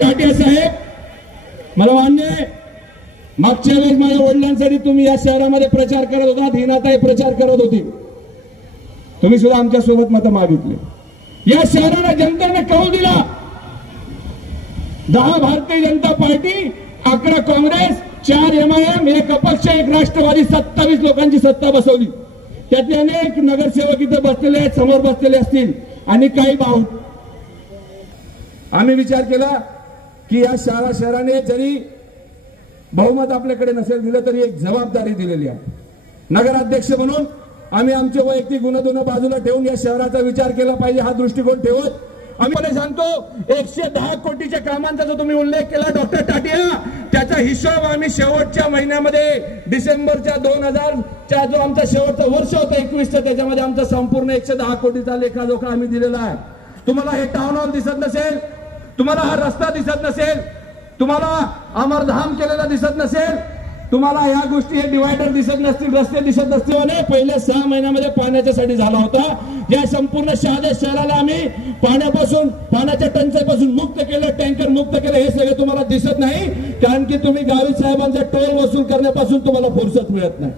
टाटिया साहेब, मला मान्य आहे मागच्या वेळेस माझ्या वडिलांसाठी तुम्ही या शहरामध्ये प्रचार करत होता, हिनाताई प्रचार करत होती, तुम्ही सुद्धा आमच्या सोबत मतं मागितले. या शहराला जनतेने कौल दिला. 10 भारतीय जनता पार्टी, 11 काँग्रेस, 4 MIM, 1 अपक्ष, 1 राष्ट्रवादी, 27 लोकांची सत्ता बसवली. त्यातले अनेक नगरसेवक इथे बसलेले आहेत, समोर बसलेले असतील आणि काही भाऊ. आम्ही विचार केला की या शहराने जरी बहुमत आपल्याकडे नसेल दिलं तरी एक जबाबदारी दिलेली आहे. नगराध्यक्ष म्हणून आम्ही आमचे वैयक्तिक गुणधर्म बाजूला ठेवून या शहराचा विचार केला पाहिजे, हा दृष्टिकोन ठेवत आम्ही सांगतो 110 कोटीच्या कामांचा जो तुम्ही उल्लेख केला डॉक्टर टाटिया, त्याचा हिशोब आम्ही शेवटच्या महिन्यामध्ये डिसेंबरच्या 2000च्या जो आमचा शेवटचा वर्ष होता 21चा, त्याच्यामध्ये आमचा संपूर्ण 110 कोटीचा लेखाजोखा आम्ही दिलेला आहे. तुम्हाला हे टाउन हॉल दिसत नसेल, तुम्हाला हा रस्ता दिसत नसेल, तुम्हाला अमरधाम केलेला दिसत नसेल, तुम्हाला या गोष्टी हे डिवायडर दिसत नसतील, रस्ते दिसत नसतील, आणि पहिल्या 6 महिन्यामध्ये पाण्याच्यासाठी झाला होता. या संपूर्ण शहराला आम्ही पाण्याच्या टंचाईपासून मुक्त केलं, टँकर मुक्त केलं. हे सगळं तुम्हाला दिसत नाही कारण की तुम्ही गावित साहेबांचा टोल वसूल करण्यापासून तुम्हाला फुरसत मिळत नाही.